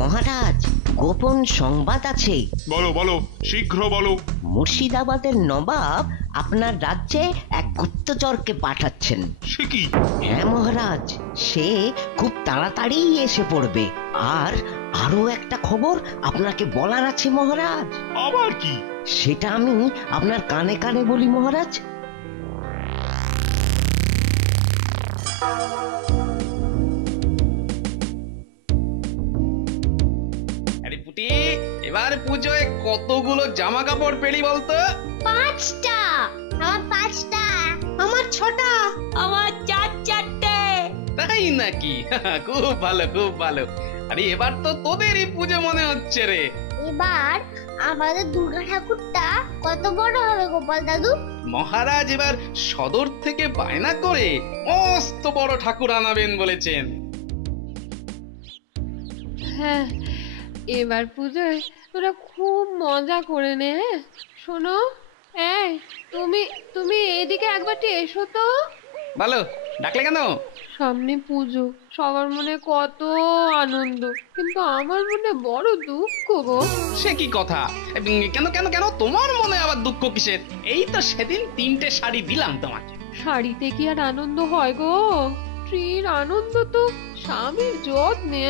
মহারাজ, গোপন সংবাদ আছে। বলো বলো, শীঘ্র বলো। মুর্শিদাবাদের নবাব আপনার রাজ্যে এক গুপ্তচরকে পাঠাচ্ছেন। সে কি? হ্যাঁ মহারাজ, সে খুব তাড়াতাড়ি এসে পড়বে। আর আরো একটা খবর আপনাকে বলার আছে মহারাজ। আবার কি? সেটা আমি আপনার কানে কানে বলি মহারাজ। আরে পুটি, এবার পুজোয় কতগুলো জামা কাপড় পেলি বলতো? 5টা। আমার 5টা। আমার 6টা। আমার 4-4টে। তাই নাকি? খুব ভালো খুব ভালো। আরে এবার তো তোদেরই পুজো মনে হচ্ছে রে। এবার আমাদের দুর্গা ঠাকুরটা কত বড় হবে গোপাল দাদু? মহারাজ এবার সদর থেকে বায়না করে মস্ত বড় ঠাকুর আনাবেন বলেছেন। হ্যাঁ, এবার পুজোয় তোরা খুব মজা করে নে। শোনো, এই তুমি তুমি এদিকে একবারটি এসো তো। ভালো, ডাকলে কেন? সামনে পুজো, সবার মনে কত আনন্দ, কিন্তু আমার মনে বড় দুঃখ গো। সে কি কথা? কেন কেন কেন তোমার মনে আবার দুঃখ কিসের? এই তো সেদিন 3টে শাড়ি দিলাম তোমাকে। শাড়িতে কি আর আনন্দ হয় গো? স্ত্রীর আনন্দ তো স্বামীর যত্নে।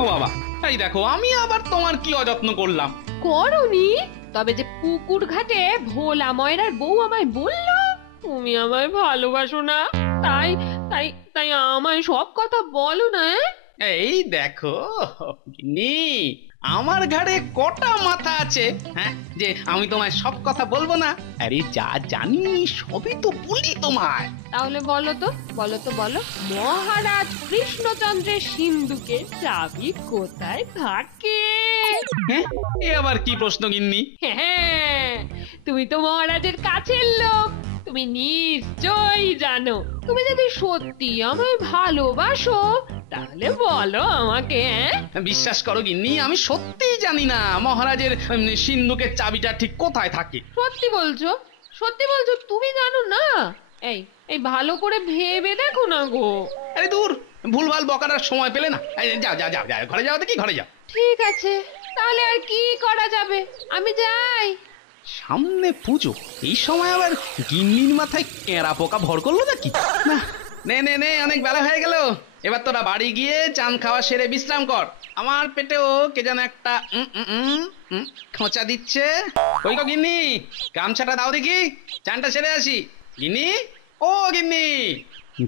ও বাবা, এই দেখো আমি আবার তোমার কি অযত্ন করলাম? করনি? তবে যে পুকুর ঘাটে ভোলা ময়রার বউ আমায় বললো তুমি আমায় ভালোবাসো না, তাই তাই তাই আমায় সব কথা বলো না। এই দেখো গিন্নি, আমার ঘাড়ে কটা মাথা আছে, হ্যাঁ, যে আমি তোমায় সব কথা বলবো না? আরে যা জানি সবই তো বলি তোমায়। তাহলে বলো তো বলো তো বলো, মহারাজ কৃষ্ণচন্দ্রের সিন্ধুকে চাবি কোথায় থাকে? হ্যাঁ, এ আবার কি প্রশ্ন গিন্নি? হ্যাঁ, তুমি তো মহারাজের কাছের লোক, তুমি নিশ্চয়ই জানো। তুমি যদি সত্যি আমায় ভালোবাসো তাহলে বলো আমাকে। বিশ্বাস করো গিন্নি, আমি সত্যিই জানি না মহারাজের সিন্ধুকের চাবিটা ঠিক কোথায় থাকে। সত্যি বলছো? সত্যি বলছো তুমি জানো না? এই এই ভালো করে ভেবে দেখো না গো। আরে দূর, ভুলভাল বকার সময় পেলে না। যাও যাও যাও যাও, ঘরে যাও দেখি, ঘরে যাও। ঠিক আছে, তাহলে আর কি করা যাবে, আমি যাই। সামনে পুজো, এই সময় আবার গিন্নির মাথায় কেরা পোকা ভর করলো নাকি? না, নে নে নে, অনেক বেলা হয়ে গেল। এবার তোরা বাড়ি গিয়ে চান খাওয়া সেরে বিশ্রাম কর। আমার পেটেও কে যেন একটা খোঁচা দিচ্ছে। ওই গো গিন্নি, গামছাটা দাও দেখি, চানটা সেরে আসি। গিন্নি, ও গিন্নি,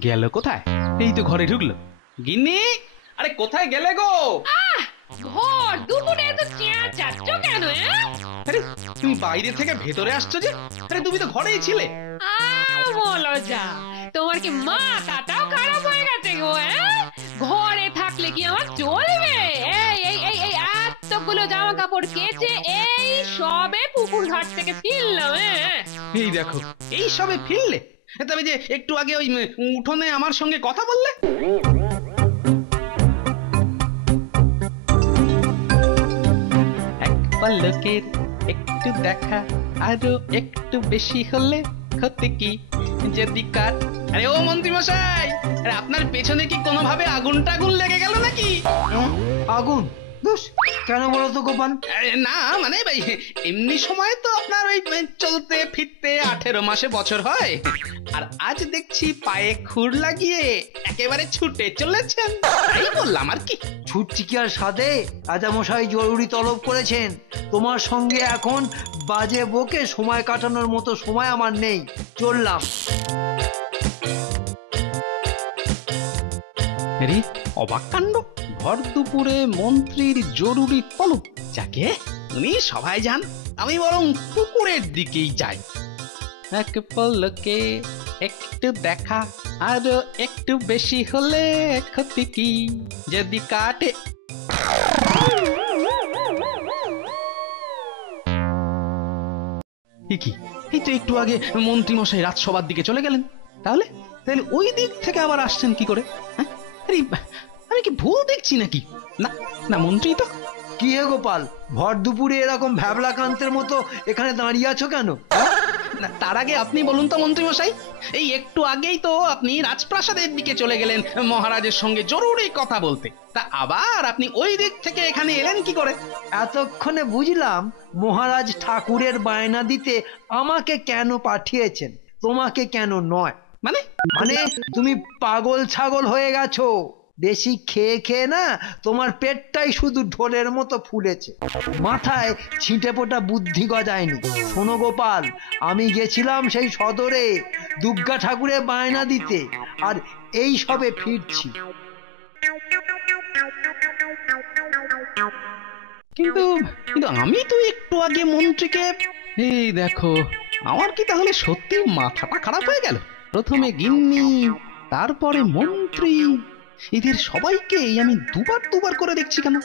গেল কোথায়? এই তো ঘরে ঢুকলো। গিন্নি, আরে কোথায় গেলে গো? ভোর দুপুরে তো চেঁচাচ্ছ কেন? আরে তুমি বাইরে থেকে ভেতরে আসছো যে? আরে তুমি তো ঘরেই ছিলে। বলো যা, তোমার কি মাথাটাও খারাপ হয়ে গেছে গো? ঘরে থাকলে কি আমার চলবে? এই এই এই এই এতগুলো জামা কাপড় কেচে এই সবে পুকুর ঘাট থেকে ফিরলাম। এই দেখো, এই সবে ফিরলে? তবে যে একটু আগে ওই উঠোনে আমার সঙ্গে কথা বললে। এক পলকের একটু দেখা, আরো একটু বেশি হলে ক্ষতি কি? যদি কাট। আরে ও মন্ত্রী মশাই, আরে আপনার পেছনে কি কোনোভাবে আগুন টাগুন লেগে গেল নাকি? আগুন? কেন বলো তো গোপাল? না মানে ভাই, এমনি সময় তো আপনার ওই চলতে ফিরতে 18 মাসে বছর হয়, আর আজ দেখছি পায়ে খুর লাগিয়ে একেবারে ছুটে চলেছেন, তাই বললাম আর কি। ছুটছি কি আর সাধে? রাজামশাই জরুরি তলব করেছেন। তোমার সঙ্গে এখন বাজে বকে সময় কাটানোর মতো সময় আমার নেই, চললাম। আরে অবাক কাণ্ড, ভর দুপুরে মন্ত্রীর জরুরি তলব। যাকে উনি সবাই যান, আমি বরং পুকুরের দিকেই যাই। এক পলকে একটু দেখা, আরো একটু বেশি হলে ক্ষতি কি? যদি কাটে। কি, এই তো একটু আগে মন্ত্রী মশাই রাজসভার দিকে চলে গেলেন। তাহলে তাহলে ওই দিক থেকে আবার আসছেন কি করে? হ্যাঁ, আমি কি ভুল দেখছি নাকি? না না, মন্ত্রী তো। কি হে গোপাল, ভর দুপুরে এরকম ভ্যাবলা কান্তের মতো এখানে দাঁড়িয়ে আছো কেন? না, তার আগে আপনি বলুন তো মন্ত্রী মশাই, এই একটু আগেই তো আপনি রাজপ্রাসাদের দিকে চলে গেলেন মহারাজের সঙ্গে জরুরি কথা বলতে, তা আবার আপনি ওই দিক থেকে এখানে এলেন কি করে? এতক্ষণে বুঝলাম মহারাজ ঠাকুরের বায়না দিতে আমাকে কেন পাঠিয়েছেন, তোমাকে কেন নয়। মানে মানে তুমি পাগল ছাগল হয়ে গেছো, বেশি খেয়ে খেয়ে না তোমার পেটটাই শুধু ঢোলের মতো ফুলেছে, মাথায় ছিটে ফোটা বুদ্ধি গজায়নি। শোনো গোপাল, আমি গেছিলাম সেই সদরে দুর্গা ঠাকুরের বায়না দিতে, আর এই সবে ফিরছি। কিন্তু কিন্তু আমি তো একটু আগে মন্ত্রীকে, এই দেখো, আমার কি তাহলে সত্যি মাথাটা খারাপ হয়ে গেল? প্রথমে গিন্নি, তারপরে মন্ত্রী, এদের সবাইকেই আমি দুবার দুবার করে দেখছি কেন?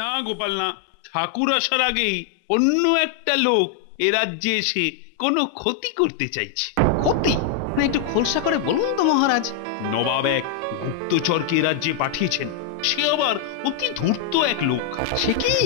না গোপাল না, ঠাকুর আসার আগেই অন্য একটা লোক এ রাজ্যে এসে কোনো ক্ষতি করতে চাইছে। ক্ষতি? না, একটু খোলসা করে বলুন তো মহারাজ। নবাব এক গুপ্তচরকে এ রাজ্যে পাঠিয়েছেন, সে আবার অতি ধূর্ত এক লোক। সে কি?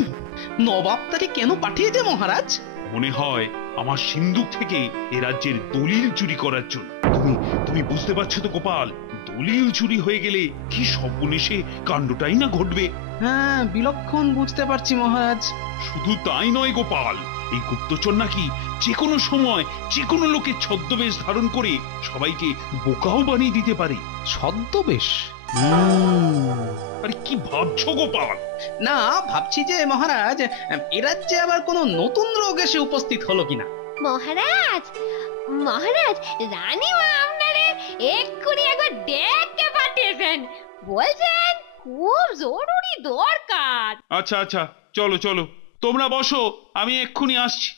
নবাব তাকে কেন পাঠিয়েছে মহারাজ? মনে হয় আমার সিন্ধুক থেকে এ রাজ্যের দলিল চুরি করার জন্য। তুমি তুমি বুঝতে পারছো তো গোপাল, দলিল চুরি হয়ে গেলে কি সর্বনেশে কাণ্ডটাই না ঘটবে। হ্যাঁ, বিলক্ষণ বুঝতে পারছি মহারাজ। শুধু তাই নয় গোপাল, এই গুপ্তচর নাকি যে কোনো সময় যে কোনো লোকের ছদ্মবেশ ধারণ করে সবাইকে বোকাও বানিয়ে দিতে পারে। ছদ্মবেশ? আরে কি ভাবছো গোপাল? না, ভাবছি যে মহারাজ, এ রাজ্যে আবার কোনো নতুন রোগ এসে উপস্থিত হলো কিনা। মহারাজ, মহারাজ, রানীমা আপনারে এক্ষুনি একবার ডেকে পাঠিয়েছেন, বলছেন খুব জরুরি দরকার। আচ্ছা আচ্ছা, চলো চলো, তোমরা বসো, আমি এক্ষুনি আসছি।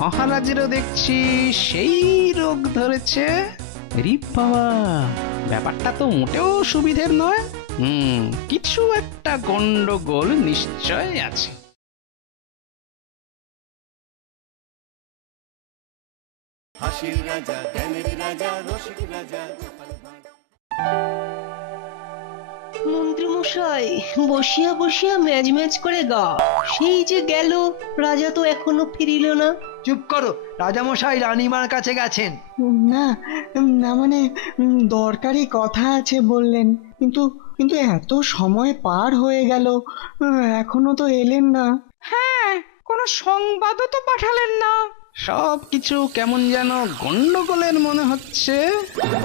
মহারাজেরও দেখছি সেই রোগ ধরেছে। রি বাবা, ব্যাপারটা তো মোটেও সুবিধের নয়। কিছু একটা গন্ডগোল নিশ্চয় আছে। হাসির রাজা, জ্ঞানের রাজা, রসিক রাজা। মন্ত্রী মশাই, বসিয়া বসিয়া ম্যাজ ম্যাজ করে গা, সেই যে গেল, রাজা তো এখনো ফিরিল না। চুপ করো, রাজামশাই রানীমার কাছে গেছেন। না না, মানে দরকারি কথা আছে বললেন, কিন্তু কিন্তু এত সময় পার হয়ে গেল, এখনো তো এলেন না। হ্যাঁ, কোনো সংবাদও তো পাঠালেন না। সব কিছু কেমন যেন গন্ডগোলের মনে হচ্ছে।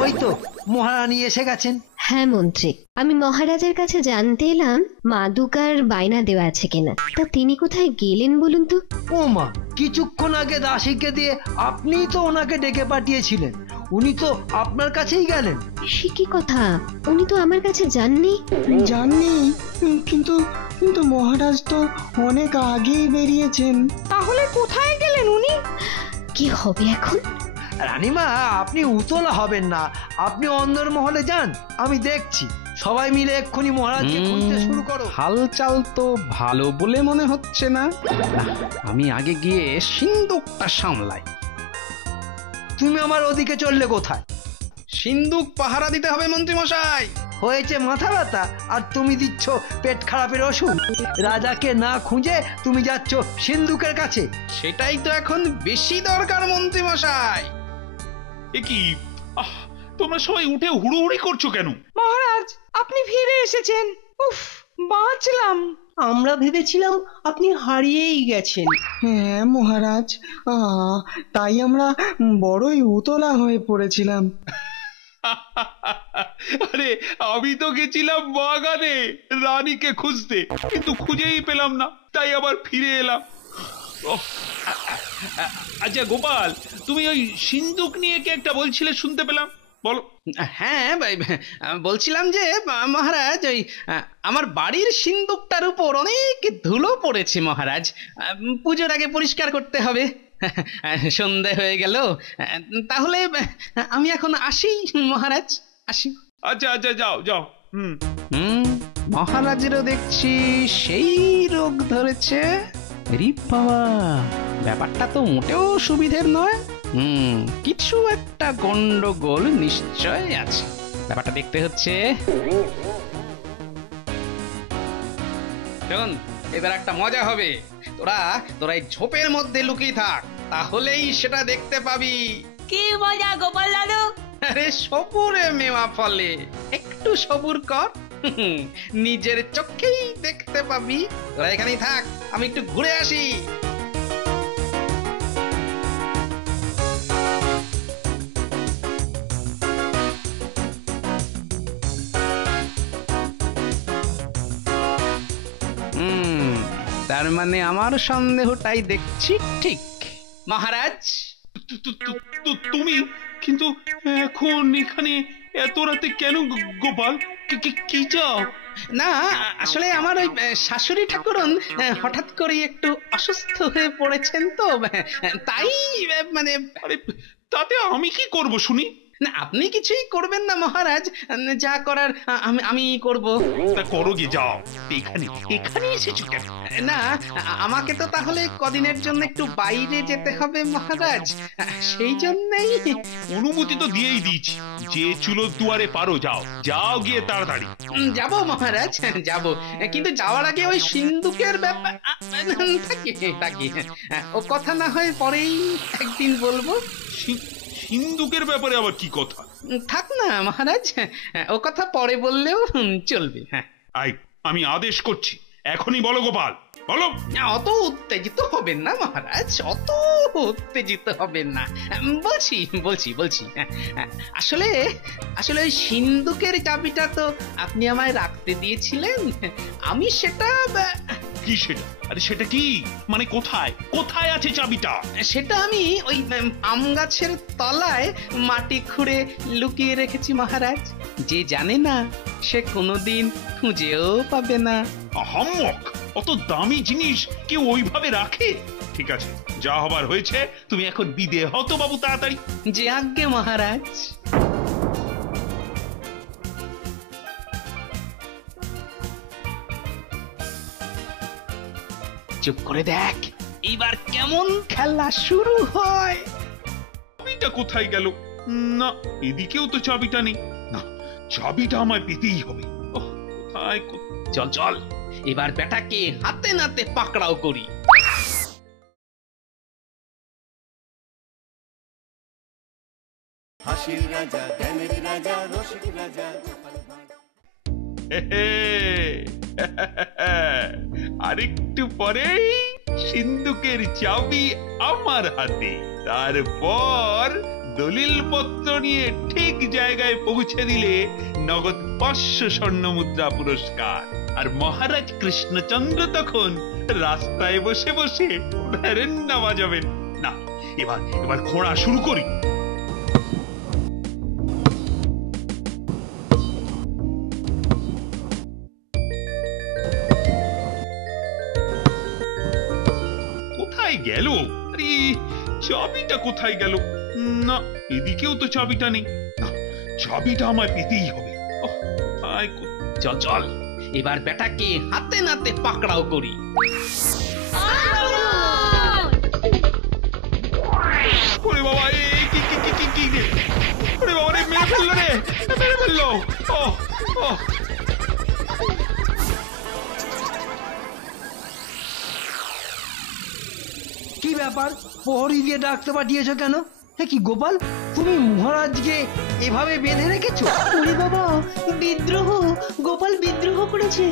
ওই তো মহারানী এসে গেছেন। হ্যাঁ মন্ত্রী, আমি মহারাজের কাছে জানতে এলাম মা দুর্গার বায়না দেওয়া আছে কিনা। তা তিনি কোথায় গেলেন বলুন তো? ও মা, কিছুক্ষণ আগে দাসীকে দিয়ে আপনিই তো ওনাকে ডেকে পাঠিয়েছিলেন, উনি তো আপনার কাছেই গেলেন। সে কি কথা, উনি তো আমার কাছে যাননি। জাননি, কিন্তু কিন্তু মহারাজ তো অনেক আগেই বেরিয়েছেন। তাহলে কোথায় গেলেন উনি? কি হবে এখন? রানীমা, আপনি উতলা হবেন না, আপনি অন্দর মহলে যান, আমি দেখছি। সবাই মিলে এক্ষুনি মহারাজকে খুঁজতে শুরু করো। হালচাল তো ভালো বলে মনে হচ্ছে না। আমি আগে গিয়ে সিন্দুকটা সামলাই। তুমি আমার ওদিকে চললে কোথায়? সিন্দুক পাহারা দিতে হবে মন্ত্রী মশাই। হয়েছে মাথা ব্যথা, আর তুমি দিচ্ছ পেট খারাপের ওষুধ। রাজাকে না খুঁজে তুমি যাচ্ছ সিন্ধুকের কাছে। সেটাই তো এখন বেশি দরকার মন্ত্রী মশাই। এ কি, তোমরা সবাই উঠে হুড়োহুড়ি করছো কেন? মহারাজ, আপনি ফিরে এসেছেন। উফ, বাঁচলাম। আমরা ভেবেছিলাম আপনি হারিয়েই গেছেন। হ্যাঁ মহারাজ, তাই আমরা বড়ই উতলা হয়ে পড়েছিলাম। আরে আমি তো গেছিলাম বাগানে রানীকে খুঁজতে, কিন্তু খুঁজেই পেলাম না, তাই আবার ফিরে এলাম। আচ্ছা গোপাল, তুমি ওই সিন্দুক নিয়ে কি একটা বলছিলে, শুনতে পেলাম, বলো। হ্যাঁ বলছিলাম যে মহারাজ, ওই আমার বাড়ির সিন্দুকটার উপর অনেক ধুলো পড়েছে মহারাজ, পুজোর আগে পরিষ্কার করতে হবে। সন্ধে হয়ে গেল, তাহলে আমি এখন আসি মহারাজ, আসি। আচ্ছা আচ্ছা, যাও যাও। মহারাজেরও দেখছি সেই রোগ ধরেছে। রি বাবা, ব্যাপারটা তো মোটেও সুবিধের নয়। কিছু একটা গন্ডগোল নিশ্চয় আছে, ব্যাপারটা দেখতে হচ্ছে। শোন, এবার একটা মজা হবে। তোরা তোরা এই ঝোপের মধ্যে লুকিয়ে থাক, তাহলেই সেটা দেখতে পাবি। কি মজা গোপাল দাদু? আরে সবুরে মেওয়া ফলে, একটু সবুর কর, নিজের চোখেই দেখতে পাবি। তোরা এখানেই থাক, আমি একটু ঘুরে আসি। তার মানে আমার সন্দেহটাই দেখছি ঠিক। মহারাজ, তুমি কিন্তু এখন এখানে এত রাতে কেন গোপাল? কি চাও? না, আসলে আমার ওই শাশুড়ি ঠাকুরন হঠাৎ করে একটু অসুস্থ হয়ে পড়েছেন তো, তাই মানে। আরে তাতে আমি কি করব শুনি? না, আপনি কিছুই করবেন না মহারাজ, যা করার আমি করব। তা করো গিয়ে, যাও। এখানে এখানে এসেছো কেন? না, আমাকে তো তাহলে কদিনের জন্য একটু বাইরে যেতে হবে মহারাজ, সেই জন্যই। অনুমতি তো দিয়েই দিয়েছি, যে চুলোর দুয়ারে পারো যাও, যাও গিয়ে তাড়াতাড়ি। যাব মহারাজ, যাব, কিন্তু যাওয়ার আগে ওই সিন্ধুকের ব্যাপার থাকি। ও কথা না হয় পরেই একদিন বলবো। সিন্ধুকের ব্যাপারে আবার কি কথা? থাক না মহারাজ, ও কথা পরে বললেও চলবে। হ্যাঁ, আমি আদেশ করছি, এখনই বলো গোপাল, বলো। অত উত্তেজিত হবেন না মহারাজ, অত উত্তেজিত হবেন না। বলছি। আসলে ওই সিন্ধুকের চাবিটা তো আপনি আমায় রাখতে দিয়েছিলেন, আমি সেটা। কি সেটা? আরে সেটা কি মানে? কোথায় আছে চাবিটা? সেটা আমি ওই আম গাছের তলায় মাটি খুঁড়ে লুকিয়ে রেখেছি মহারাজ। যে জানে না সে কোনোদিন খুঁজেও পাবে না। আহাম্মক, অত দামি জিনিস কেউ ওইভাবে রাখে? ঠিক আছে, যা হবার হয়েছে, তুমি এখন বিদে হও তো বাবু, তাড়াতাড়ি। যে আজ্ঞে মহারাজ। চুপ করে দেখ, এইবার কেমন খেলা শুরু হয়। চাবিটা কোথায় গেল? না, এদিকেও তো চাবিটা নেই। না, চাবিটা আমায় পেতেই হবে। কোথায়? চল, এবার বেটাকে হাতে নাতে পাকড়াও করি। হাসির রাজা, জ্ঞানের রাজা, রসিক রাজা। আরেকটু পরেই সিন্ধুকের চাবি আমার হাতে, তারপর দলিল পত্র নিয়ে ঠিক জায়গায় পৌঁছে দিলে নগদ 500 স্বর্ণ মুদ্রা পুরস্কার। আর মহারাজ কৃষ্ণচন্দ্র তখন রাস্তায় বসে বসে ভেরেন্ডা বাজাবেন। না, এবার ঘোড়া শুরু করি। কোথায় গেল? আরে চাবিটা কোথায় গেল? না, এদিকেও তো চাবিটা নেই। না, চাবিটা আমায় পেতেই হবে। চল, এবার বেটাকে হাতে নাতে পাকড়াও করি। ওরে বাবা, কি রে? ওরে বাবা রে, মেরে ফেললো। কি ব্যাপার, প্রহরী দিয়ে ডাকতে পাঠিয়েছো কেন? কি গোপাল, তুমি মহারাজকে এভাবে বেঁধে রেখেছো? ওরে বাবা, বিদ্রোহ! গোপাল বিদ্রোহ করেছে।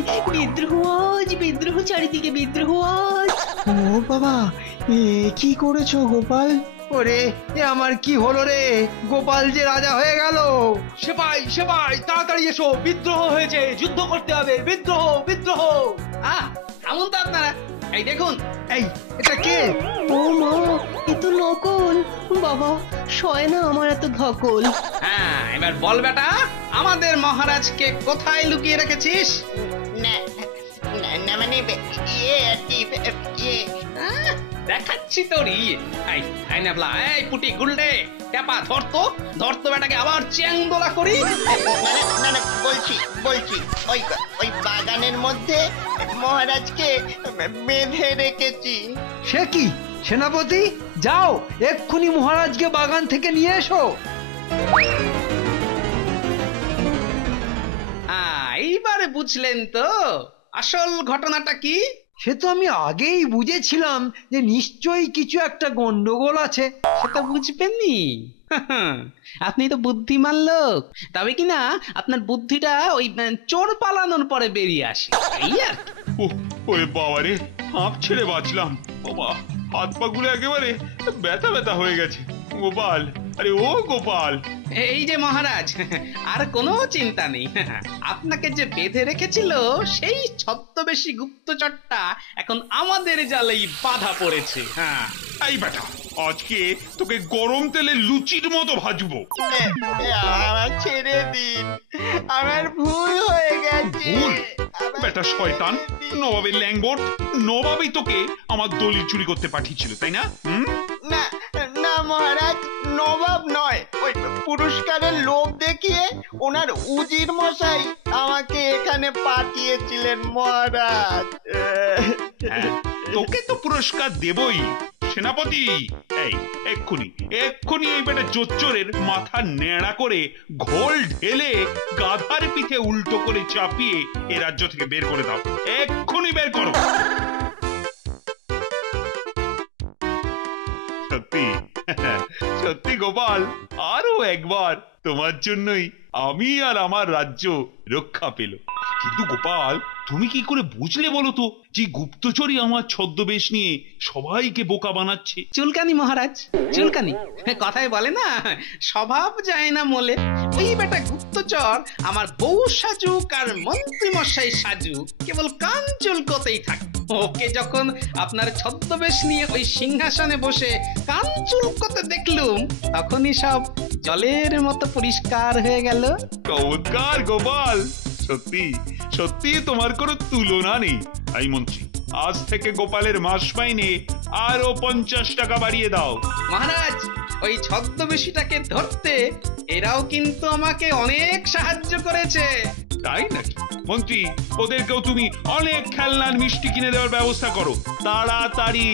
বিদ্রোহ, চারিদিকে বিদ্রোহ আজ। ও বাবা, কি করেছো গোপাল? ওরে, এ আমার কি হলো রে? গোপাল যে রাজা হয়ে গেল। সেপাই, তাড়াতাড়ি এসো, বিদ্রোহ হয়েছে, যুদ্ধ করতে হবে। বিদ্রোহ। থামুন তো আপনারা, এই দেখুন। এই, এটা কে? ও মা, এ তো নকল। বাবা, সয় না আমার এত ধকল। হ্যাঁ, এবার বল বেটা, আমাদের মহারাজকে কোথায় লুকিয়ে রেখেছিস? না মানে দেখাচ্ছি তোর এই পুটি গুলডে টেপা ধরতো বেটাকে আবার চ্যাংদোলা করি। না বলছি ওই বাগানের মধ্যে মহারাজকে বেঁধে রেখেছি। সে কি? সেনাপতি যাও, এক্ষুনি মহারাজকে বাগান থেকে নিয়ে এসো। এইবারে বুঝলেন তো আসল ঘটনাটা কি? সে তো আমি আগেই বুঝেছিলাম যে নিশ্চয়ই কিছু একটা গন্ডগোল আছে। সেটা বুঝবেননি? আপনি তো বুদ্ধিমান লোক, তবে কিনা আপনার বুদ্ধিটা ওই চোর পালানোর পরে বেরিয়ে আসে। এই আর কি। ওরে বাবা রে, হাঁপ ছেড়ে বাঁচলাম। বাবা, হাত পা গুলো একেবারে ব্যথা ব্যথা হয়ে গেছে। গোপাল, আরে ও গোপাল। এই যে মহারাজ, আর কোনো চিন্তা নেই। আপনাকে যে বেঁধে রেখেছিল সেই ছদ্মবেশী গুপ্তচরটা এখন আমাদের জালেই বাধা পড়েছে। হ্যাঁ, এই বেটা, আজকে তোকে গরম তেলে লুচির মতো ভাজবো। আমার ছেড়ে দিন, আমার ভুল হয়ে গেছে। ভুল? বেটা শয়তান, নবাবের ল্যাংবট, নবাবই তোকে আমার দলিল চুরি করতে পাঠিয়েছিল, তাই না? না না মহারাজ, নবাব নয়, ওই পুরস্কারের লোভ দেখিয়ে ওনার উজির মশাই আমাকে এখানে পাঠিয়েছিলেন মহারাজ। তোকে তো পুরস্কার দেবই সেনাপতি। এই এক্ষুনি এই বেটা জোচ্চোরের মাথা ন্যাড়া করে ঘোল ঢেলে গাধার পিঠে উল্টো করে চাপিয়ে এ রাজ্য থেকে বের করে দাও। এক্ষুনি বের করো। সত্যি সত্যি গোপাল, আরো একবার তোমার জন্যই আমি আর আমার রাজ্য রক্ষা পেল। কিন্তু গোপাল, তুমি কি করে বুঝলে বলো তো যে গুপ্তচরই আমার ছদ্মবেশ নিয়ে সবাইকে বোকা বানাচ্ছে? চুলকানি মহারাজ, চুলকানি। কথায় বলে না, স্বভাব যায় না মলে। ওই বেটা গুপ্তচর আমার বউ সাজুক আর মন্ত্রী মশাই সাজুক, কেবল কান চুলকতেই থাকে। ওকে যখন আপনার ছদ্মবেশ নিয়ে ওই সিংহাসনে বসে কান চুলকতে দেখলুম, তখনই সব জলের মতো পরিষ্কার হয়ে গেল। চমৎকার গোপাল, সত্যি সত্যি তোমার কোনো তুলনা নেই। এই মন্ত্রী, আজ থেকে গোপালের মাস মাইনে আরো 50 টাকা বাড়িয়ে দাও। মহারাজ, ওই ছদ্মবেশীটাকে ধরতে এরাও কিন্তু আমাকে অনেক সাহায্য করেছে। তাই নাকি? মন্ত্রী, ওদেরকেও তুমি অনেক খেলনার মিষ্টি কিনে দেওয়ার ব্যবস্থা করো তাড়াতাড়ি।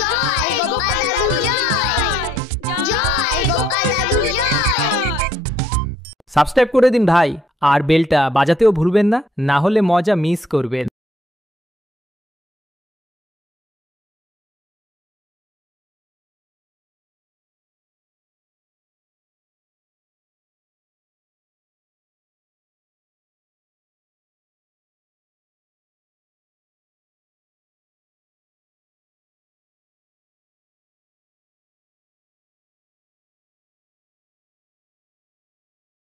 জয় গোপাল দাদু জয়, জয় গোপাল দাদু জয়। সাবস্ক্রাইব করে দিন ভাই, আর বেলটা বাজাতেও ভুলবেন না, না হলে মজা মিস করবেন।